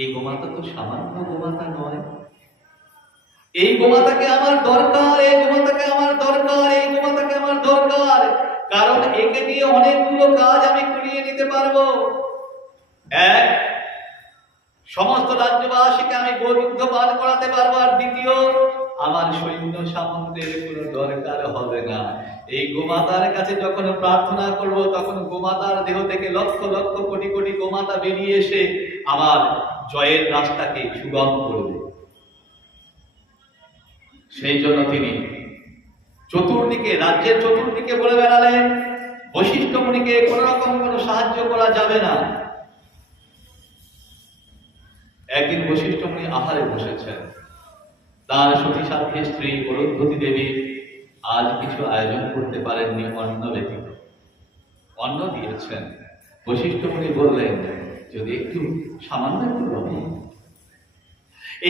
এই গোমাতা তো সামান্য গোমাতা নয়, এই গোমাতাকে আমার দরকার, এই গোমাতাকে আমার দরকার, এই গোমাতাকে আমার দরকার। কারণ একে দিয়ে অনেকগুলো কাজ আমি করিয়ে নিতে পারবো। এক, সমস্ত রাজ্যবাসীকে আমি গোদুগ্ধ পান করাতে পারবো। আর দ্বিতীয়, আমার সৈন্য সামন্তের কোনো দরকার হবে না। এই গোমাতার কাছে যখন প্রার্থনা করব, তখন গোমাতার দেহ থেকে লক্ষ লক্ষ কোটি কোটি গোমাতা বেরিয়ে এসে আমার জয়ের রাস্তাকে সুগম করবে। সেই জন্য তিনি চতুর্দিকে, রাজ্যের চতুর্দিকে বলে বেড়ালেন, বশিষ্ঠ মুনিকে কোন রকম কোনো সাহায্য করা যাবে না। একদিন বশিষ্ঠ মুনি আহারে বসেছেন। তার সতী সাধ্যী স্ত্রী অরুন্ধতী দেবী আজ কিছু আয়োজন করতে পারেননি অন্ন ব্যতীত। অন্ন দিয়েছেন। বশিষ্ঠ মুনি বললেন, যদি একটু সামান্য একটু হবে।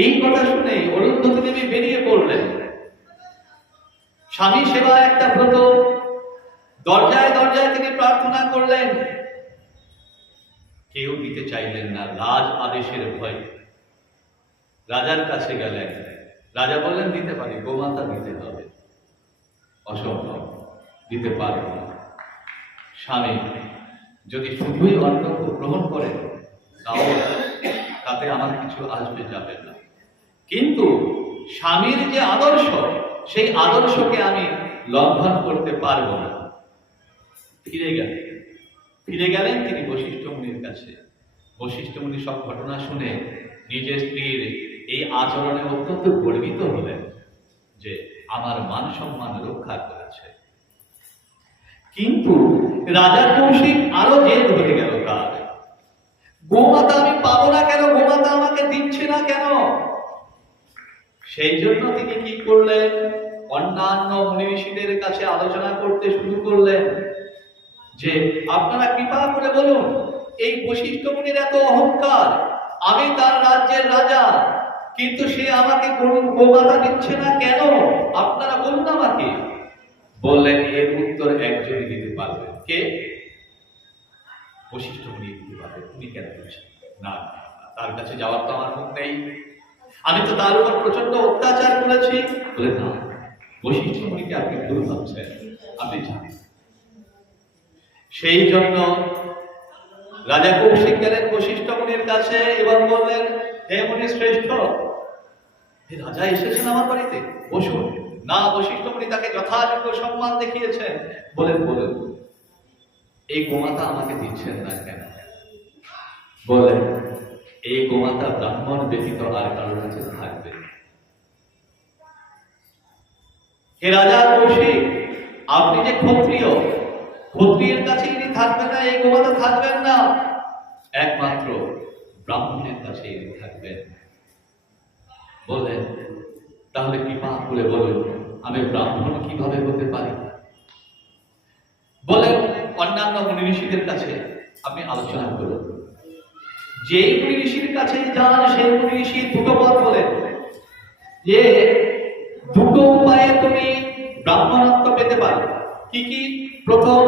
এই কথা শুনে অরুন্ধতী দেবী বেরিয়ে পড়লেন। স্বামী সেবা একটা ব্রত, দরজায় দরজায় তিনি প্রার্থনা করলেন। কেউ দিতে চাইলেন না, রাজ আদেশের ভয়। রাজার কাছে গেলেন, রাজা বললেন দিতে পারি, গোমাতা দিতে হবে। অসম্ভব, দিতে পারব না। স্বামী যদি শুধুই অন্ন গ্রহণ করেন তাতে আমার কিছু আসবে যাবে না, কিন্তু স্বামীর যে আদর্শ, সেই আদর্শকে আমি লঙ্ঘন করতে পারব না। ফিরে গেলেন তিনি বশিষ্ঠ মুনির কাছে। বশিষ্ঠ মুনি সব ঘটনা শুনে নিজের স্ত্রীর এই আচরণে অত্যন্ত গর্বিত হলেন যে আমার মান সম্মান রক্ষা করেছে। কিন্তু রাজা কৌশিক আরো জেদ ধরে গেল তার, গোমাতা আমি পাবো না কেন, গোমাতা আমাকে দিচ্ছে না কেন? সেই জন্য তিনি কি করলেন, অন্যান্য মুনি ঋষিদের কাছে আলোচনা করতে শুরু করলেন যে আপনারা কৃপা করে বলুন, এই বশিষ্ঠ মুনির এত অহংকার, আমি তার রাজ্যের রাজা, কিন্তু সে আমাকে গোমাতা দিচ্ছে না কেন? আপনারা বলুন আমাকে। বললেন, এর উত্তর একজনই দিতে পারবেন। কে? বশিষ্ঠ মুনি দিতে পারবেন। তুমি কেন বলছেন? না, তার কাছে যাওয়ার তো আমার মুখ নেই, আমি তো তার উপর প্রচন্ড অত্যাচার করেছি। বলে না, বশিষ্ঠ মুনিকে আপনি ভুল ভাবছেন, আপনি জানেন। সেই জন্য রাজা কৌশিক গেলেন বশিষ্ঠ মুনির কাছে এবং বললেন, হে মুনি শ্রেষ্ঠ, রাজা এসেছেন আমার বাড়িতে, বসুন। না, বশিষ্ঠ মুনি তাকে যথাযোগ্য সম্মান দেখিয়েছেন। বলেন এই গোমাতা আমাকে দিচ্ছেন না কেন? বলেন, এই গোমাতা ব্রাহ্মণ ব্যতীত আর কারোর কাছে থাকবে। হে রাজা কৌশিক, আপনি যে ক্ষত্রিয়, ক্ষত্রিয়ের কাছে ইনি থাকবেন না, এই গোমাতা থাকবেন না, একমাত্র ব্রাহ্মণের কাছে ইনি থাকবেন। বললেন, তাহলে কৃপা করে বলুন, আমি ব্রাহ্মণ কিভাবে হতে পারি? বলেন, অন্যান্য মুনি ঋষিদের কাছে আপনি আলোচনা করুন। যে মুনি ঋষির কাছে যান, সেই মুনি ঋষি দুটো পথ বলেন যে দুটো উপায়ে তুমি ব্রাহ্মণত্ব পেতে পারো। কি কি? প্রথম,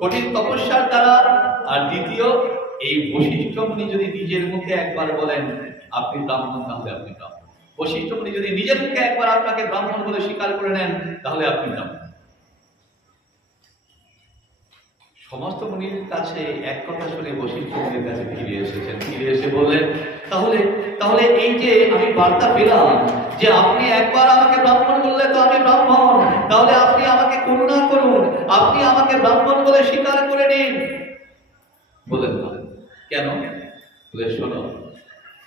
কঠিন তপস্যার দ্বারা, আর দ্বিতীয়, এই বশিষ্ঠ মুনি যদি নিজের মুখে একবার বলেন আপনি ব্রাহ্মণ, তাহলে আপনি ব্রাহ্মণ। বশিষ্ঠ মুনি যদি নিজের মুখে একবার আপনাকে ব্রাহ্মণ বলে স্বীকার করে নেন, তাহলে আপনি ব্রাহ্মণ। সমস্ত মুনির কাছে এক কথা শুনে বশিষ্ঠ মুনির কাছে ফিরে এসেছেন। ফিরে এসে বললেন, তাহলে এই যে আমি বার্তা পেলাম যে আপনি একবার আমাকে ব্রাহ্মণ বললে তো আমি ব্রাহ্মণ, তাহলে আপনি আমাকে করুণা করুন, আপনি আমাকে ব্রাহ্মণ বলে স্বীকার করে নিন। বলেন, কেন? বলে,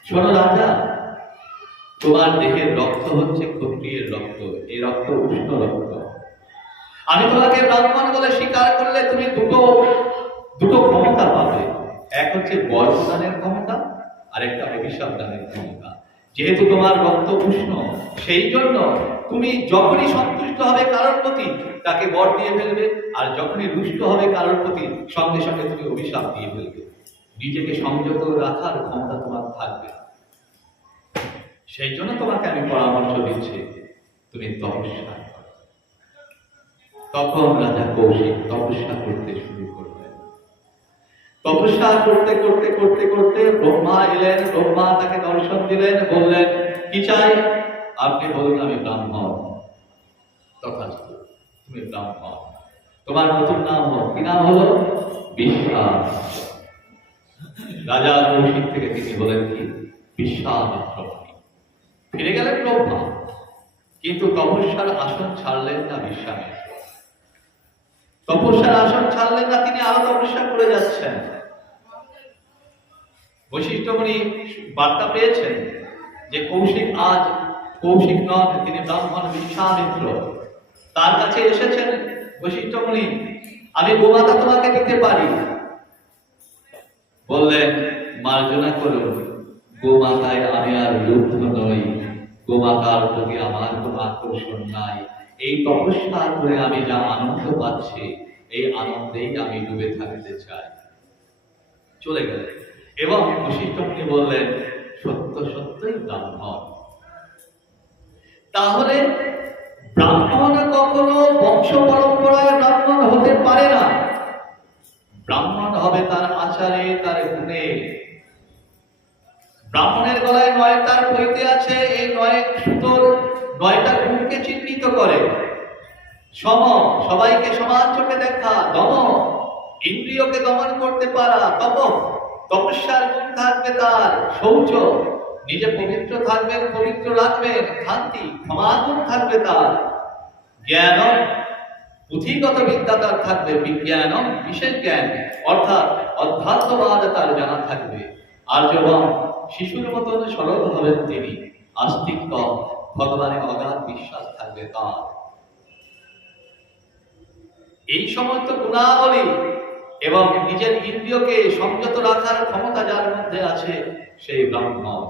শোনো রাজা, তোমার দেহের রক্ত হচ্ছে ক্ষত্রিয়ের রক্ত, এই রক্ত উষ্ণ রক্ত। আমি তোমাকে ব্রাহ্মণ বলে স্বীকার করলে তুমি দুটো ক্ষমতা পাবে। এক হচ্ছে বরদানের ক্ষমতা, আর একটা অভিশাপ দানের ক্ষমতা। যেহেতু তোমার রক্ত উষ্ণ, সেই জন্য তুমি যখনই সন্তুষ্ট হবে কারোর প্রতি, তাকে বর দিয়ে ফেলবে, আর যখনই রুষ্ট হবে কারোর প্রতি, সঙ্গে সঙ্গে তুমি অভিশাপ দিয়ে ফেলবে। নিজেকে সংযত রাখার ক্ষমতা তোমার থাকবে। সেই জন্য তোমাকে আমি পরামর্শ দিচ্ছি, তুমি তপস্যা করো। তখন রাজা কৌশিক তপস্যা করতে শুরু করলেন। তপস্যা করতে করতে করতে করতে ব্রহ্মা এলেন, ব্রহ্মা তাকে দর্শন দিলেন, বললেন কি চাই? আপনি বলুন আমি ব্রাহ্মণ। তথাস্তু, তুমি ব্রাহ্মণ, তোমার নতুন নাম হোক। কি নাম হলো? বিশ্বাস। রাজা কৌশিক থেকে তিনি বলেন কি? বিশ্বামিত্র মুনি। ফিরে গেলেন ব্রহ্মা, কিন্তু তপস্যার আসন ছাড়লেন না বিশ্বামিত্র। তপস্যার আসন ছাড়লেন না, তিনি আরো তপস্যা করে যাচ্ছেন। বশিষ্ঠ মুনি বার্তা পেয়েছেন যে কৌশিক নন, তিনি ব্রাহ্মণ বিশ্বামিত্র। তার কাছে এসেছেন বশিষ্ঠ মুনি, আমি গোমাতা তোমাকে দিতে পারি। বললেন মার্জনা করুন, গোমাতায় আমি আর লুব্ধ নই, গোমাতার প্রতি আমার কোনো আকর্ষণ নাই। এই তপস্যা করে আমি যা আনন্দ পাচ্ছি, এই আনন্দেই আমি ডুবে থাকতে চাই। চলে গেলেন এবং বশিষ্ঠ মুনি বললেন সত্য সত্যই ব্রাহ্মণ। তাহলে ব্রাহ্মণ কখনো বংশ পরম্পরায় ব্রাহ্মণ হতে পারে না। ব্রাহ্মণ হবে তার আচারে, তার গুণে। ব্রাহ্মণের গলায় ৯টার পৈতে আছে, এই ৯ সুতোর ৯টা গুণকে চিহ্নিত করে। সম, সবাইকে সমান চোখে দেখা। দম, ইন্দ্রিয়কে দমন করতে পারা। তপ, তপস্যার গুণ থাকবে তার। শৌচ, নিজে পবিত্র থাকবেন, পবিত্র রাখবেন। শান্তি, ক্ষমাগুণ থাকবে তার। জ্ঞান, পুঁথিগত বিদ্যা তার থাকবে। বিজ্ঞান, বিশেষ জ্ঞান অর্থাৎ অধ্যাত্মবাদ তার জানা থাকবে। আর্যবম, শিশুর মতন সরল হবেন তিনি। আস্তিক, ভগবানের অগাধ বিশ্বাস থাকবে তার। এই সমস্ত গুণাবলী এবং নিজের ইন্দ্রিয়কে সংযত রাখার ক্ষমতা যার মধ্যে আছে, সেই ব্রাহ্মণ।